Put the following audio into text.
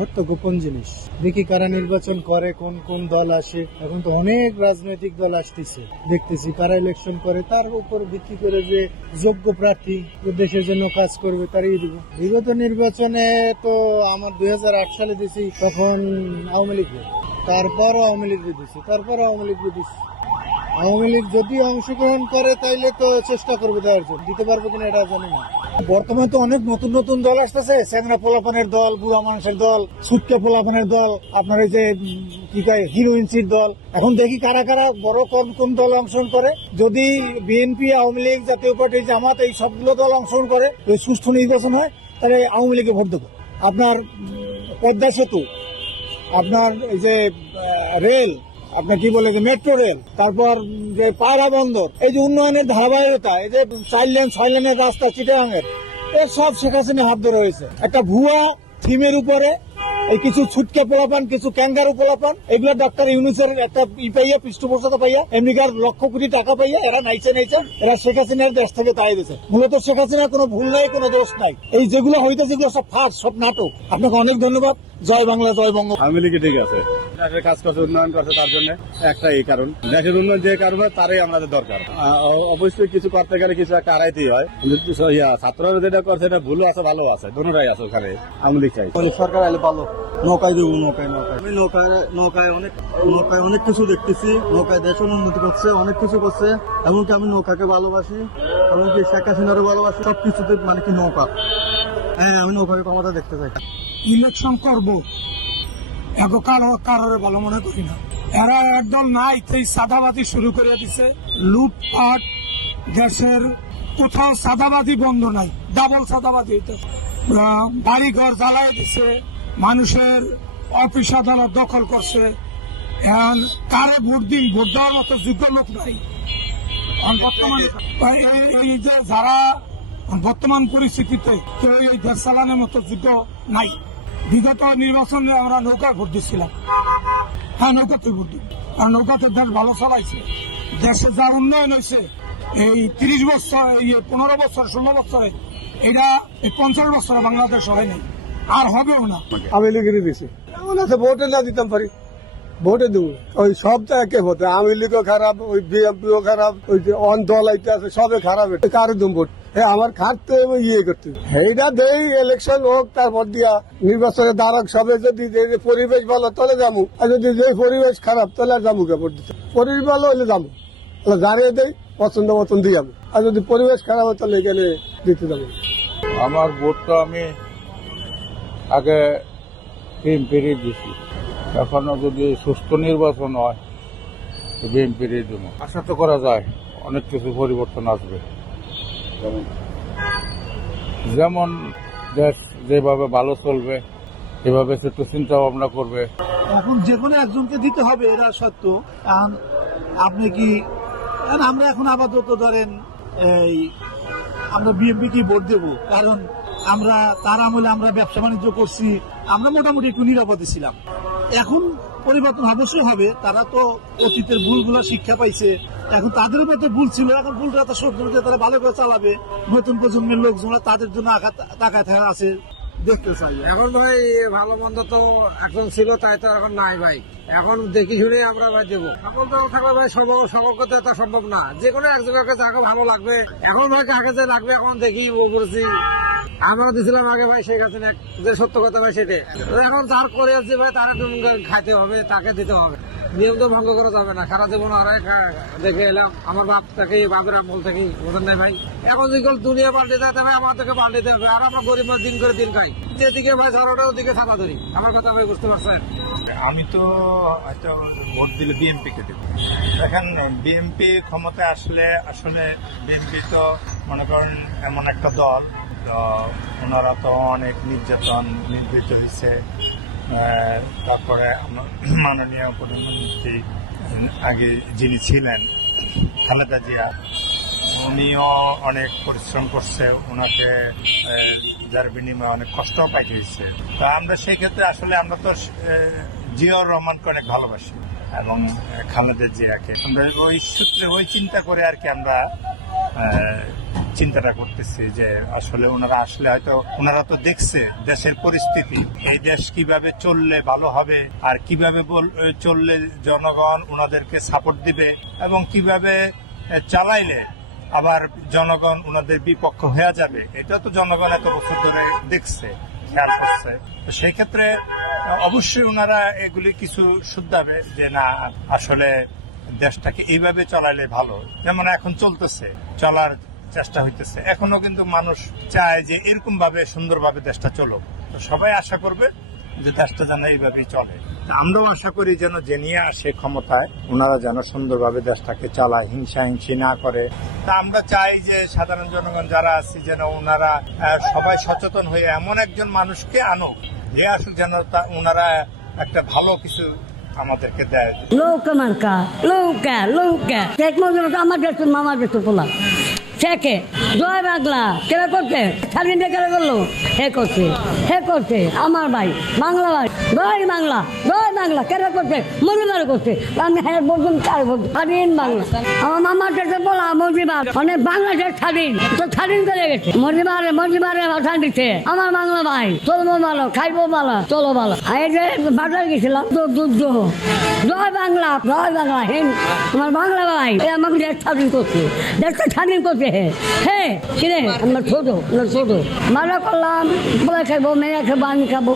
Vote তো গোপন জিনিস। দেখি কারা নির্বাচন করে, কোন কোন দল আসে। এখন তো অনেক রাজনৈতিক দল আসতেছে, দেখতেছি কারা ইলেকশন করে, তার উপর ভিত্তি করে যে যোগ্য প্রার্থী দেশের জন্য কাজ করবে তারই দিব। বিগত নির্বাচনে তো আমার 2008 সালে দিছি, তখন আওয়ামী লীগ, তারপরও আওয়ামী লীগ দিছি, তারপরও আওয়ামী লীগ দিছি। আওয়ামী লীগ যদি অংশগ্রহণ করে তাইলে তো চেষ্টা করবে দেওয়ার জন্য, দিতে পারবে কিনা এটা জানি না। বর্তমানে তো অনেক নতুন নতুন দল আসতেছে, চেংড়া পোলাপানের দল, বুড়া মানুষের দল, ছুটকে পোলাপানের দল, আপনার এই যে কি কয় হিরোইনসির দল। এখন দেখি কারা কারা বড় কোন দল অংশগ্রহণ করে। যদি বিএনপি, আওয়ামী লীগ, জাতীয় পার্টি, জামাত এই সবগুলো দল অংশগ্রহণ করে, সুষ্ঠু নির্বাচন হয়, তাহলে আওয়ামী লীগে ভোট দেবো। আপনার পদ্মা সেতু, আপনার এই যে রেল, আপনার কি বলে যে মেট্রো রেল, তারপর যে পায়রা বন্দর, এই যে উন্নয়নের ধারাবাহিকতা, এই যে 4 লেন 6 লেনের রাস্তা চিটাগাঙের, এর সব শেখ হাসিনা হাত ধরে হয়েছে। একটা ভুয়া থিমের উপরে এই কিছু ছুটকে পোলাপান, কিছু ক্যাঙ্গারু পোলাপান, এগুলো ডাক্তার ইউনুসের একটা পাইয়া, পৃষ্ঠপোষকতা পাইয়া, আমেরিকার লক্ষ কোটি টাকা পাইয়া এরা নাইছে, এরা শেখ হাসিনার দেশ থেকে তাই দিয়েছে। মূলত শেখ হাসিনার কোনো ভুল নাই, কোনো দোষ নাই। এই যেগুলো হইতেছে যেগুলো সব ফাঁস, সব নাটক। আপনাকে অনেক ধন্যবাদ। জয় বাংলা, জয় বঙ্গ। আওয়ামী লীগ ঠিক আছে, দেশের কাজ করছে, উন্নয়ন করছে, তার জন্য একটা এই কারণ, দেশের উন্নয়ন যে কারণে তারই আমাদের দরকার। অবশ্যই কিছু করতে গেলে কিছু একটা হারাইতেই হয়। ছাত্ররা যেটা করছে এটা ভুলও আছে, ভালো আছে, দুটোটাই আছে। ওখানে আওয়ামী লীগ চাই, সরকার আইলে ভালো। নৌকায় দেবো, নৌকায় আমি নৌকায় অনেক কিছু দেখতেছি। নৌকায় দেশের উন্নতি করছে, অনেক কিছু করছে। এমনকি আমি নৌকাকে ভালোবাসি, এমনকি শেখ হাসিনারও ভালোবাসি। সবকিছুতে মানে কি নৌকা, হ্যাঁ আমি নৌকাকে ক্ষমতা দেখতে চাই। ইলেকশন করবো, একাল কারোর ভালো মনে করি না। এরা একদল নাই, সেই সাদাবাদী শুরু করে দিছে, লুটপাট। দেশের কোথাও সাদাবাদী বন্ধ নাই, ডাবল সাদাবাদী। বাড়ি ঘর জ্বালাই দিছে, মানুষের অফিস আদালত দখল করছে। কারে ভোট দিন, ভোট দেওয়ার মতো যোগ্য লোক নাই বর্তমানে। এই যে যারা বর্তমান পরিস্থিতিতে কেউ এই দেশ চালানোর মতো যোগ্য নাই। বিগত নির্বাচনে আমরা নৌকায় ভোট দিচ্ছিলাম, হ্যাঁ নৌকাতে ভোট দিই, আর নৌকাতে দেশ ভালো চালাইছে। দেশে যা উন্নয়ন হয়েছে এই 30 বছর, 15 বছর, 16 বছরে, এটা এই 50 বছরে বাংলাদেশ হয় নাই, আর হবেও না। আমি লিখে দিয়েছি, এমন আছে ভোটে না দিতাম পারি, ভোটে দেবো। ওই সব তো একে ভোটে, আওয়ামী লীগও খারাপ, ওই বিএনপিও খারাপ, ওই যে অন দল আইতে আছে সবে খারাপ। কারো দুম ভোট আমার খাটতে ইয়ে করতে, এইটা দেই ইলেকশন হোক, তারপর দিয়া নির্বাচনে দাঁড়াক সবে। যদি পরিবেশ ভালো তাহলে যাবো, আর যদি যে পরিবেশ খারাপ তাহলে যাবো কে ভোট দিতে। পরিবেশ ভালো হলে যাবো, জানিয়ে দেয় পছন্দ মতন দিয়ে যাবো। আর যদি পরিবেশ খারাপ হয় তাহলে এখানে দিতে যাবো। আমার ভোটটা আমি আগে বিএনপির দিছি, এখনো যদি সুস্থ নির্বাচন হয় বিএনপির দেবো। আশা তো করা যায় অনেক কিছু পরিবর্তন আসবে, যেমন দেশ যেভাবে ভালো চলবে এভাবে একটু চিন্তা ভাবনা করবে। এখন যে কোনো একজনকে দিতে হবে, এরা সত্য। আপনি কি আমরা এখন আপাতত ধরেন এই আমরা বিএনপি কি ভোট দেবো, কারণ আমরা তার আমলে আমরা ব্যবসা বাণিজ্য করছি, আমরা মোটামুটি একটু নিরাপদে ছিলাম। এখন পরিবর্তন অবশ্যই হবে, তারা তো অতীতের ভুলগুলা শিক্ষা পাইছে, এখন তাদের মতো ভুল ছিল, এখন ভুলটা তো সব তারা ভালো করে চালাবে। নতুন প্রজন্মের লোকজন তাদের জন্য তাকায় থাকা আছে, দেখতে চাই। এখন ভাই ভালো মন্দ তো এখন ছিল, তাই তো এখন নাই ভাই। এখন দেখি শুনে আমরা ভাই দেবো। সকল দল থাকলে ভাই সকল করতে তো সম্ভব না, যে কোনো একজনকে যাকে ভালো লাগবে। এখন ভাই কাকে যে লাগবে এখন দেখি বলছি। আমরা দিছিলাম আগে ভাই শেখ হাসিনা, যে সত্য কথা ভাই সেটাই। এখন যার করে আসছে ভাই তারা খাইতে হবে, তাকে দিতে হবে। নিয়ম তো ভঙ্গ করা যাবে না। সারা জীবন আর দেখে এলাম আমার বাপ থেকে, বাপের আমল থেকে, বোঝেন নাই ভাই। এখন যেগুলো দুনিয়া পাল্টে যায় তবে আমাদেরকে পাল্টে হবে, আর আমরা গরিব দিন করে দিন খাই। যেদিকে ভাই ঝড়টা ওদিকে ছাতা ধরি। আমার কথা ভাই বুঝতে পারছেন? আমি তো হয়তো ভোট দিলে বিএনপি কে দেব। দেখেন বিএনপি ক্ষমতায় আসলে বিএনপি তো মনে করেন এমন একটা দল, ওনারা তো অনেক নির্যাতন নির্যাতিত দিচ্ছে। তারপরে মাননীয় প্রধানমন্ত্রী আগে যিনি ছিলেন খালেদা জিয়া, উনিও অনেক পরিশ্রম করছে, ওনাকে যার বিনিময়ে অনেক কষ্ট পাইতে হয়েছে। তো আমরা সেই ক্ষেত্রে আসলে আমরা তো জিয়াউর রহমানকে অনেক ভালোবাসি এবং খালেদা জিয়াকে আমরা ওই সূত্রে ওই চিন্তা করে আর কি আমরা চিন্তাটা করতেছি যে আসলে ওনারা আসলে হয়তো ওনারা তো দেখছে দেশের পরিস্থিতি, এই দেশ কিভাবে চললে ভালো হবে আর কিভাবে চললে জনগণ ওনাদেরকে সাপোর্ট দিবে এবং কিভাবে চালাইলে আবার জনগণ ওনাদের বিপক্ষ হয়ে যাবে, এটা তো জনগণ এত বছর ধরে দেখছে, খেয়াল করছে। তো সেই ক্ষেত্রে অবশ্যই ওনারা এগুলি কিছু শুধাবে যে না আসলে দেশটাকে এইভাবে চালাইলে ভালো, যেমন এখন চলতেছে, চলার চেষ্টা হইতেছে, এখনো কিন্তু মানুষ চায় যে এরকম ভাবে সুন্দরভাবে দেশটা চলুক। তো সবাই আশা করবে যে দেশটা যেন এইভাবেই চলে। আমরাও আশা করি যেন যে নিয়ে আসে ক্ষমতায় ওনারা যেন সুন্দরভাবে দেশটাকে চালায়, হিংসা না করে। তা আমরা চাই যে সাধারণ জনগণ যারা আছি যেন ওনারা সবাই সচেতন হয়ে এমন একজন মানুষকে আনুক যে আসুক যেন ওনারা একটা ভালো কিছু আমাদেরকে দেয়। নৌকা মার্কা নৌকা শেখ মুজিব আমার দেশ মামার দেশ পোলা শেখে জয় বাংলা কেন করছে, স্বাধীন কেন করলো, হে করছে আমার ভাই বাংলা ভাই, জয় বাংলা কেন করছে, মজিবার করছে, আমি হ্যাঁ বলতাম চার বলছি স্বাধীন বাংলা। আমার মামার দেশে বলা মজিবার অনেক বাংলাদেশ স্বাধীন তো স্বাধীন করে গেছে, মজিবারে ভাষা দিচ্ছে আমার বাংলা ভাই, চলবো ভালো খাইবো ভালো চলো ভালো। এই যে বাজার গেছিলাম তো যুদ্ধ, জয় বাংলা আমার বাংলা ভাই আমাকে দেশ স্বাধীন করছে, দেশটা স্বাধীন করছে। হ্যাঁ কিরে আমরা ছোট ভালো করলাম, বলে খাইবো মেয়ে খাবো আমি খাবো।